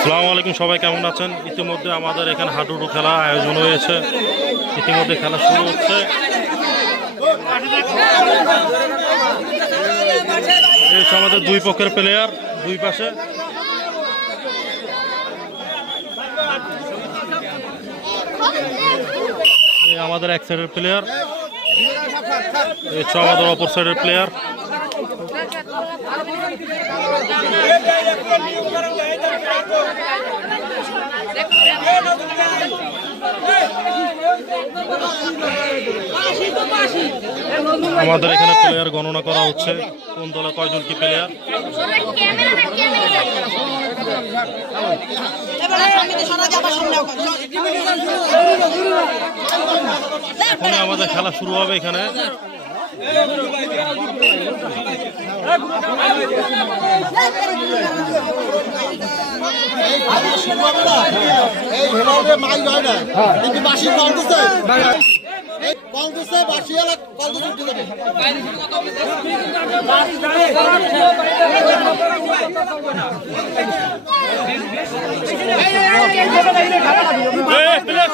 আসসালামু আলাইকুম, সবাই কেমন আছেন? ইতিমধ্যে আমাদের এখানে হাডুডু খেলা আয়োজন হয়েছে। ইতিমধ্যে খেলা শুরু হচ্ছে। আমাদের দুই পক্ষের প্লেয়ার দুই পাশে। আমাদের এক সাইডের প্লেয়ার, আমাদের অপর সাইডের প্লেয়ার। আমাদের এখানে প্লেয়ার গণনা করা হচ্ছে, কোন দলে কয়জন কি প্লেয়ার। এখন আমাদের খেলা শুরু হবে এখানে।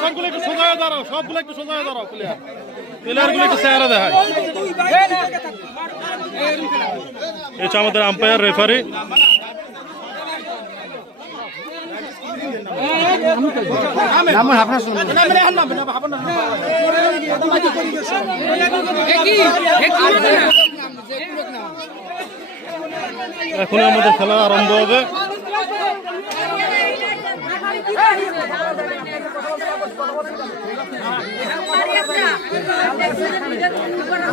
সবগুলো একটু সোজা দাঁড়াও, সবগুলো একটু সোজা দাঁড়াও। প্লেয়ারগুলো একটু চেহারা দেখায়। এটা আমাদের আম্পায়ার, রেফারি। এখন আমাদের খেলা আরম্ভ হবে।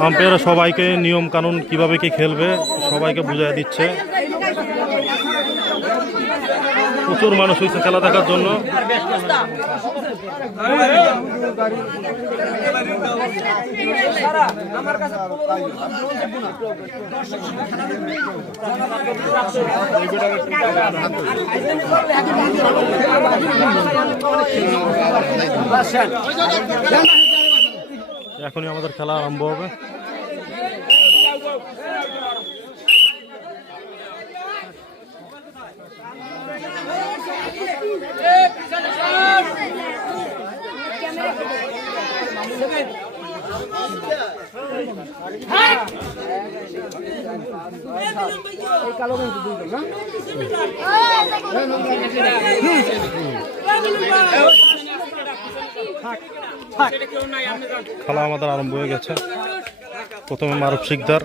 আম্পায়ার সবাইকে নিয়ম কানুন কিভাবে কি খেলবে সবাইকে বুঝিয়ে দিচ্ছে। প্রচুর মানুষ হয়েছে খেলা দেখার জন্য। এখনই আমাদের খেলা আরম্ভ হবে। খেলা আমাদের আরম্ভ হয়ে গেছে। প্রথমে মারুফ শিকদার,